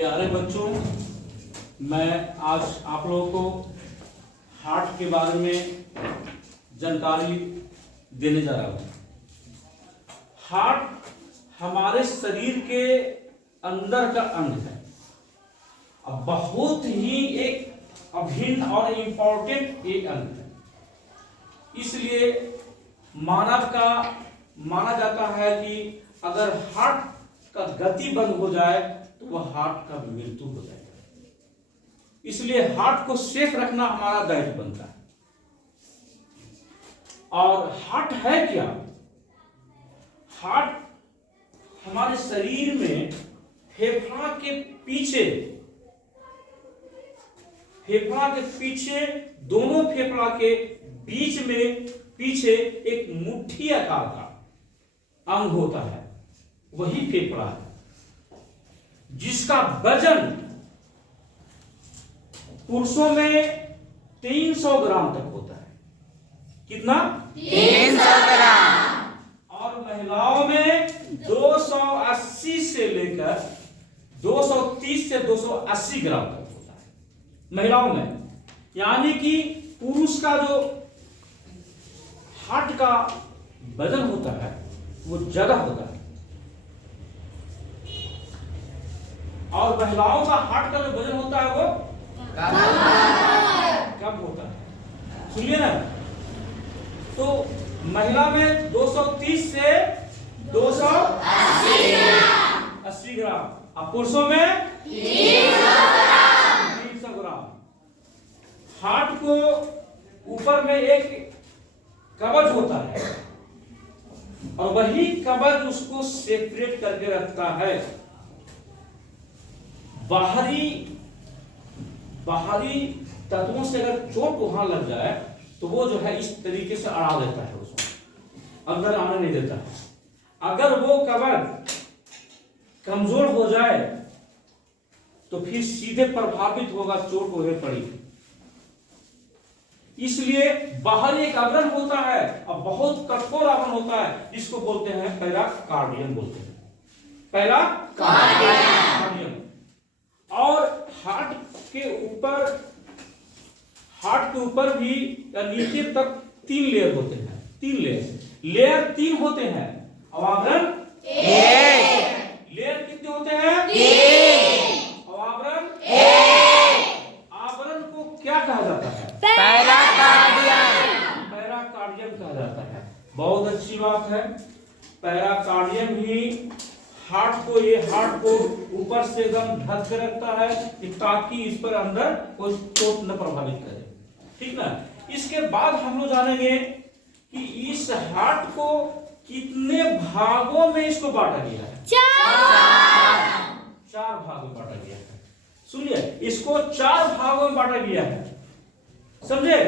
प्यारे बच्चों, मैं आज आप लोगों को हार्ट के बारे में जानकारी देने जा रहा हूँ। हार्ट हमारे शरीर के अंदर का अंग है। अब बहुत ही एक अभिन्न और इम्पोर्टेंट एक अंग है। इसलिए माना जाता है कि अगर हार्ट का गति बंद हो जाए तो वह हार्ट का मृत्यु हो जाएगा। इसलिए हार्ट को सेफ रखना हमारा दायित्व बनता है। और हार्ट है क्या? हार्ट हमारे शरीर में फेफड़ा के पीछे दोनों फेफड़ा के बीच में पीछे एक मुट्ठी आकार का अंग होता है, वही फेफड़ा है, जिसका वजन पुरुषों में 300 ग्राम तक होता है। कितना? 300 ग्राम। और महिलाओं में 280 से लेकर 230 से 280 ग्राम तक होता है महिलाओं में। यानी कि पुरुष का जो हार्ट का वजन होता है वो ज्यादा होता है, और महिलाओं का हार्ट का जो वजन होता है वो कम होता है। सुनिए ना, तो महिला में 230 से 280 ग्राम, और पुरुषों में 300 ग्राम। हार्ट को ऊपर में एक कवच होता है, और वही कवच उसको सेपरेट करके रखता है। बाहरी तत्वों से अगर चोट वहां लग जाए तो वो जो है इस तरीके से अड़ा देता है, उसको अंदर आने नहीं देता है। अगर वो कवच कमजोर हो जाए तो फिर सीधे प्रभावित होगा, चोट वगैरह पड़ी। इसलिए बाहर एक आवरण होता है और बहुत कठोर आवरण होता है, जिसको बोलते हैं पेरिकार्डियम बोलते हैं। पेरिकार्डियम। और हार्ट के ऊपर भी या नीचे तक 3 लेयर होते हैं। 3 होते हैं। और आवरण लेयर कितने होते हैं? 3। और आवरण को क्या कहा जाता है? पैराकार्डियम कहा जाता है। बहुत अच्छी बात है। पैराकार्डियम ही हार्ट को ऊपर से एकदम ढक के रखता है, ताकि इस पर अंदर कोई चोट न प्रभावित करे। ठीक ना? इसके बाद हम लोग जानेंगे कि इस हार्ट को कितने भागों में इसको बांटा गया है। 4 भागों में बांटा गया है। सुनिए, इसको 4 भागों में बांटा गया है। समझे?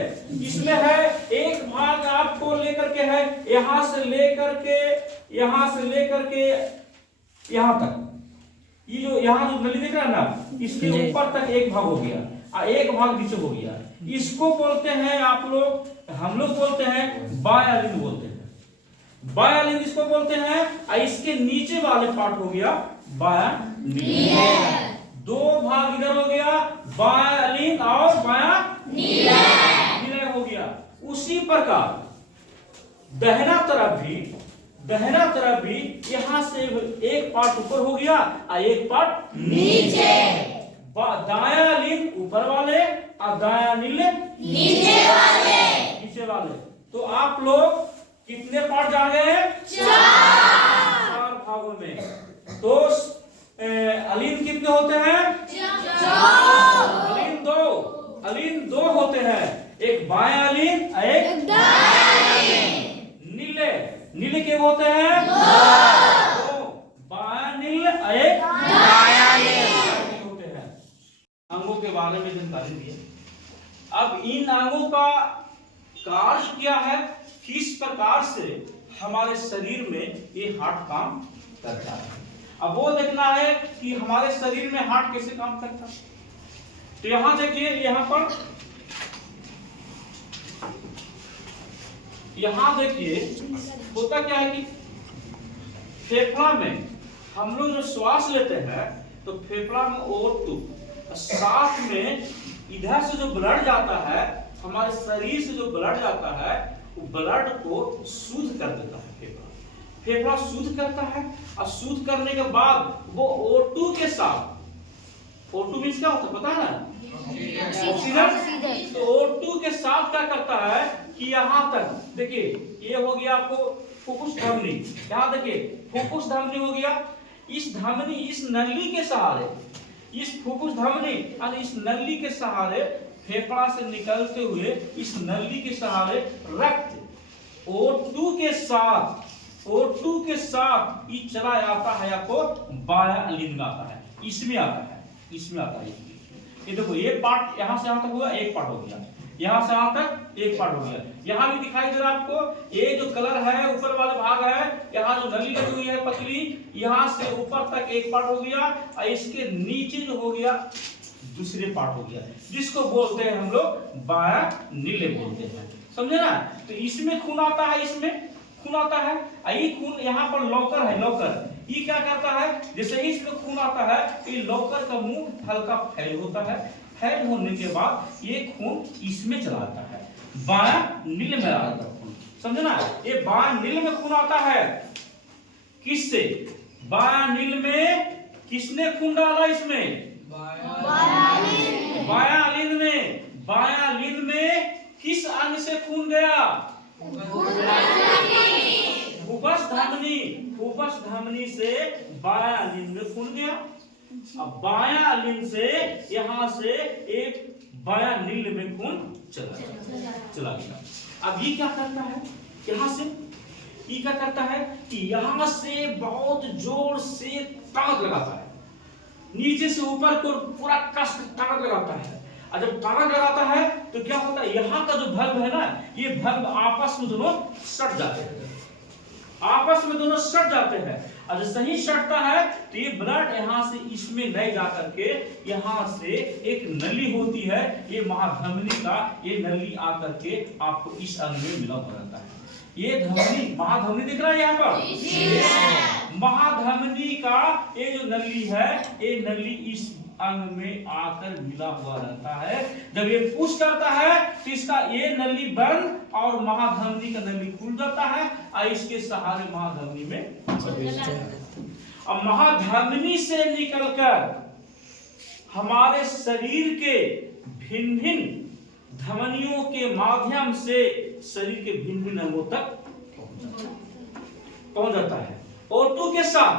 इसमें है एक भाग आपको लेकर के है यहां से लेकर के यहां तक। ये जो यहां जो नली दिख रहा है ना, इसके ऊपर तक एक भाग हो गया और एक भाग नीचे हो गया। इसको बोलते हैं हम लोग बोलते हैं बायालिन बोलते हैं। बायालिन इसको बोलते हैं। और इसके नीचे वाले पार्ट हो गया बायानिल। 2 भाग इधर हो गया, बायालिन और बायानिल हो गया। उसी प्रकार दहना तरफ भी यहां से एक पार्ट ऊपर हो गया और एक पार्ट नीचे। दायालिन ऊपर वाले और दायानिल नीचे वाले। तो आप लोग कितने पार्ट जान गए? 4 भागों में। तो अलीन कितने होते हैं? 4। अलीन 2 होते हैं, एक बायां अलीन, एक नीले के होते हैं 2। बायां नील, एक होते हैं। अंगों के बारे में जानकारी दी। अब इन अंगों का कार्य क्या है, किस प्रकार से हमारे शरीर में ये हार्ट काम करता है। अब वो देखना है कि हमारे शरीर में हार्ट कैसे काम करता है। तो यहां देखिए, यहां देखिए होता क्या है कि फेफड़ा में हम लोग जो श्वास लेते हैं, तो फेफड़ा में O2, साथ में इधर से जो ब्लड जाता है, हमारे शरीर से जो ब्लड जाता है, वो ब्लड को शुद्ध कर देता है फेफड़ा। फेफड़ा शुद्ध करता है और शुद्ध करने के बाद वो O2 के साथ, O2 मींस क्या होता है पता है ना, ऑक्सीजन। तो O2 के साथ क्या करता है कि यहाँ तक देखिए, ये हो गया आपको फुफ्फुस धमनी, यहाँ देखिए फुफ्फुस धमनी हो गया। इस धमनी, इस नली के सहारे, इस फुफ्फुस धमनी और इस नली के सहारे फेफड़ा से निकलते हुए इस नली के सहारे रक्त O2 के साथ, O2 के साथ ये चला जाता है, आपको बाया लिंग आता है, इसमें आता है, इसमें आता है। ये देखो ये पार्ट यहाँ से यहाँ तक हुआ, एक पार्ट हो गया, यहाँ से यहाँ तक एक पार्ट हो गया। यहाँ भी दिखाई दे रहा है आपको, ये जो कलर है ऊपर वाले भाग है, यहाँ जो नली लगी हुई है पतली, यहाँ से ऊपर तक एक पार्ट हो गया और इसके नीचे जो हो गया दूसरे पार्ट हो गया, जिसको बोलते हैं हम लोग बाया नीले बोलते हैं, समझे ना। तो इसमें खून आता है, इसमें खून आता है, ये खून यहाँ पर लौकर है, लौकर ये क्या करता है, जैसे ही इसमें खून आता है ये लौकर का मुंह हल्का फैल होता है, फैल होने के बाद ये खून इसमें चला जाता है, बाया नील में आता है खून, समझे ना। ये बाया नील में खून आता है, किससे, बाया नील में किसने खून डाला, इसमें बायालीन में, बायालीन में किस अंग से खून गया, फुफ्फुस धमनी, फुफ्फुस धमनी से बायालीन में खून गया। अब बायालीन से यहाँ से एक बायानील में खून चला गया। अब ये क्या करता है, यहाँ से ये क्या करता है कि यहाँ से बहुत जोर से ताकत लगाता है, नीचे से ऊपर को पूरा कष्ट ताकत लगाता है, और जब ताकत लगाता है तो क्या होता है, यहाँ का जो बल्ब है ना, ये बल्ब आपस में दोनों सट जाते हैं, आपस में दोनों सट जाते हैं, और जब सही सटता है तो ये ब्लड यहाँ से इसमें नहीं जा करके यहाँ से एक नली होती है, ये महाधमनी का, ये नली आकर के आपको इस अंग में मिला हुआ रहता है। ये धमनी, महाधमनी दिख रहा है यहाँ पर, महाधमनी का ये जो नली है, ये नली इस अंग में आकर मिला हुआ रहता है। जब ये पुश करता है तो इसका ये नली बंद और महाधमनी का नली खुल जाता है, और इसके सहारे महाधमनी में अब महाधमनी से निकलकर हमारे शरीर के भिन्न भिन्न धमनियों के माध्यम से शरीर के भिन्न भिन्न अंगों तक पहुंच जाता है, O2 के साथ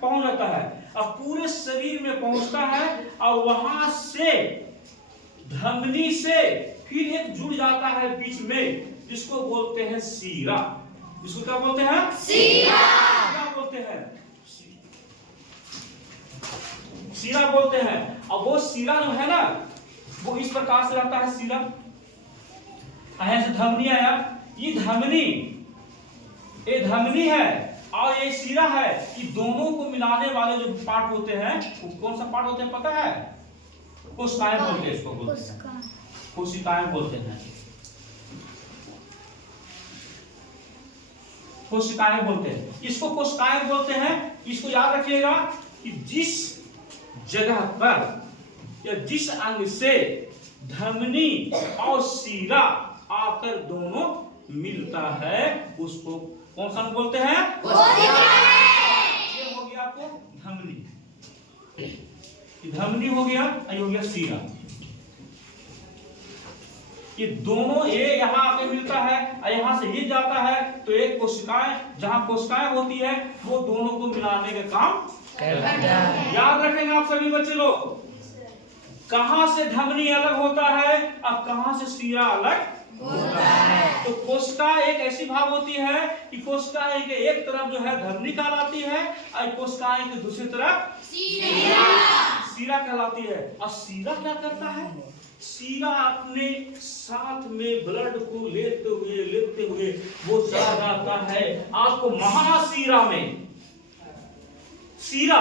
पहुंच जाता है, अब पूरे शरीर में पहुंचता है, और वहां से धमनी से फिर एक जुड़ जाता है बीच में, जिसको बोलते हैं सीरा। जिसको क्या बोलते हैं, सीरा। क्या बोलते हैं, सीरा बोलते हैं। अब वो सीरा जो है ना, वो इस प्रकार से रहता है सीरा, ऐसे धमनी आया, ये धमनी, ये धमनी है और ये सीरा है, ये दोनों को मिलाने वाले जो पार्ट होते हैं, वो कौन सा पार्ट होते हैं पता है, कोशिकाएं बोलते हैं, इसको बोलते हैं कोशिकाएं बोलते हैं, कोशिकाएं बोलते हैं, इसको कोशिकाएं बोलते हैं। इसको याद रखिएगा कि जिस जगह पर या जिस अंग से धमनी और सीरा आकर दोनों मिलता है, उसको कौन सा बोलते हैं, ये हो गया आपको धमनी, धमनी हो गया, ये हो गया सीरा। ये दोनों, ये यहाँ आके मिलता है और यहाँ से ये जाता है, तो एक कोशिकाएं, जहाँ कोशिकाएं होती है वो दोनों को मिलाने का काम करता है। याद रखेंगे आप सभी बच्चे लोग, कहां से धमनी अलग होता है और कहां से सीरा अलग होता है। तो कोशिका एक ऐसी भाग होती है कि कोशिका के एक तरफ जो है धमनी कहलाती है और कोशिका के दूसरी तरफ सीरा कहलाती है। और सीरा क्या करता है, सीरा अपने साथ में ब्लड को लेते हुए वो चला जाता है आपको महासीरा में। सीरा,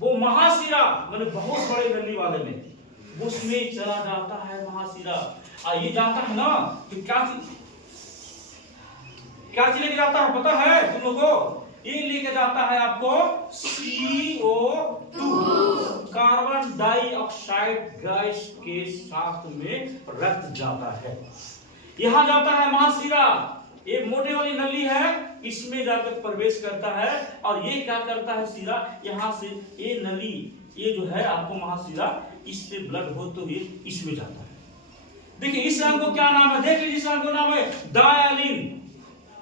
वो महासीरा माने बहुत बड़े नली वाले में, उसमें चला जाता है महासीरा। ये जाता है ना तो क्या चीज लेके जाता है पता है तुम लोगों को, ये लेके जाता है आपको CO2। कार्बन डाइऑक्साइड गैस के साथ में रक्त जाता है। यहां जाता है महाशिरा, ये मोटे वाली नली है, इसमें जाकर प्रवेश करता है और ये क्या करता है शिरा, यहाँ से ये नली, ये जो है आपको महाशिरा, इससे ब्लड होते हुए इसमें जाता है। देखिए इस रंग को क्या नाम है, देखिए इस रंग को नाम है डायलिन।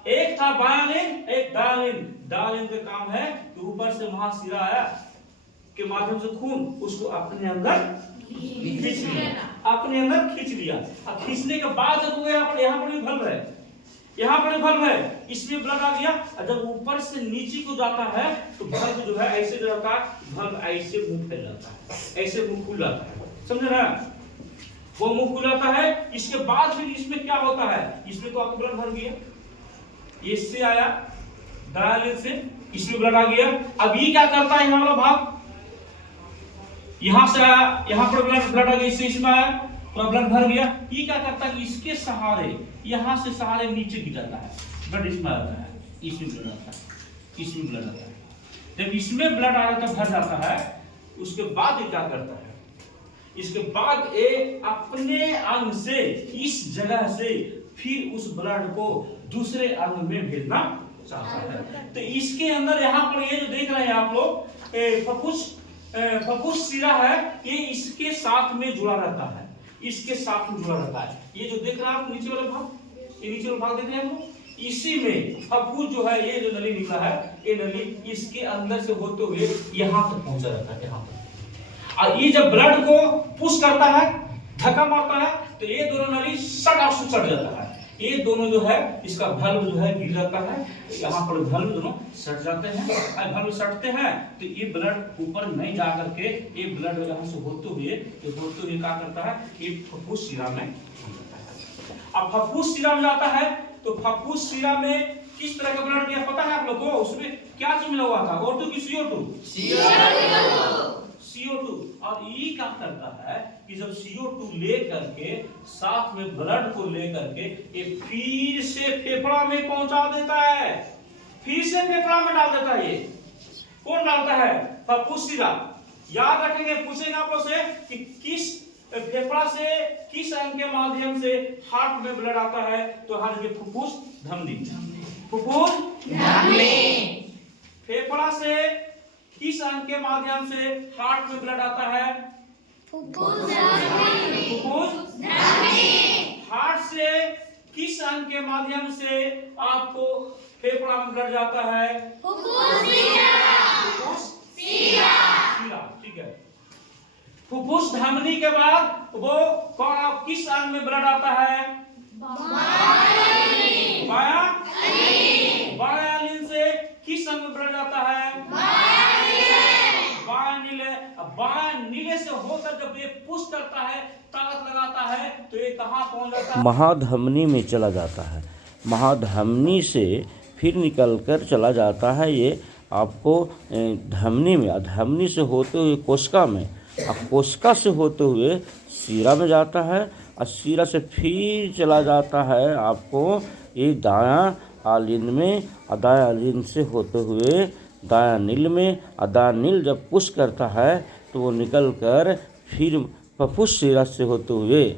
एक था बायलिन, एक डायलिन। डायलिन का काम है कि ऊपर से महाशिरा आया के माध्यम से खून उसको अपने अंदर खींच लिया, अपने अंदर खींच लिया। अब खींचने के बाद जब वो यहाँ पर भी बल्ब है, यहाँ पर बल्ब है, इसमें ब्लड आ गया। जब ऊपर से नीचे को जाता है तो बल्ब जो है ऐसे जाता है, बल्ब ऐसे मुंह फैल जाता है, ऐसे मुंह खुल जाता है, समझे ना, वो मुंह खुल जाता है। इसके बाद फिर इसमें क्या होता है, इसमें तो आपको ब्लड भर गया, इससे आया डायलिन से, इसमें ब्लड आ गया। अब ये क्या करता है, यहाँ वाला भाग यहां से आया, यहां पर ब्लड आ गया, इससे इसमें आया, ब्लड भर गया। ये क्या करता है, इसके सहारे, यहां से सहारे नीचे गिर जाता है, ब्लड इसमें आता है, इसमें ब्लड आता है, इसमें ब्लड आता है। जब इसमें ब्लड आ जाता है, भर जाता है, उसके बाद ये क्या करता है, इसके बाद ये अपने अंग से, इस जगह से फिर उस ब्लड को दूसरे अंग में भेजना चाहता है। तो इसके अंदर यहाँ पर ये जो देख रहे हैं आप लोग, फफूस शिरा है, ये इसके साथ में जुड़ा रहता है, इसके साथ में जुड़ा रहता है। ये जो देख रहे हैं आप नीचे वाला भाग, ये नीचे वाला भाग देख रहे हैं हम लोग, इसी में फफूस जो है, ये जो नली निकला है, ये नली इसके अंदर से होते हुए यहाँ तक पहुंचा रहता है, यहाँ पर। और ये जब ब्लड को पुश करता है, धक्का मारता है, तो ये दोनों नली सट जाता है। ये दोनों जो है, इसका भल्व जो है गिर जाता है, यहाँ पर भल्व दोनों सट जाते हैं। भल्व सटते हैं तो ये ब्लड ऊपर नहीं जा करके, ये ब्लड यहाँ से होते हुए क्या करता है, ये फफूस शिरा में। अब फफूस शिरा में जाता है तो फफूस शिरा में किस तरह का ब्लड गया पता है आप लोग को, उसमें क्या चीज मिला हुआ था, O2 की CO2? CO2। और ये क्या करता है कि जब CO2 ले करके साथ में ब्लड को ले करके ये फिर से फेफड़ा में पहुंचा देता है, फिर से फेफड़ा में डाल देता है। ये कौन डालता है, फफूस शिरा। याद रखेंगे, पूछेंगे आप लोग से कि किस फेफड़ा से, किस अंग के माध्यम से हार्ट में ब्लड आता है, तो हार्ट में फुफ्फुस धमनी, फुफ्फुस धमनी। फेफड़ा से किस अंग के माध्यम से हार्ट में ब्लड आता है, फुफ्फुस धमनी। हार्ट से किस अंग के माध्यम से आपको फेफड़ा में ब्लड जाता है, फुफ्फुस शिरा, ठीक है। फुफ्फुस धमनी के बाद वो किस अंग में ब्लड आता है, बायालीन से किस अंग में ब्लड आता है, नीले से होकर जब ये पुश करता है, ताकत लगाता है, तो ये कहाँ पहुंच जाता है, महाधमनी में चला जाता है। महाधमनी से फिर निकलकर चला जाता है ये आपको धमनी में, धमनी से होते हुए कोशिका में, और कोशिका से होते हुए शिरा में जाता है, और शिरा से फिर चला जाता है आपको ये दायां आलिंद में, और दायां आलिंद से होते हुए दायां नील में, और दायां नील जब पुश करता है तो वो निकल कर फिर फफूस शिरा से होते हुए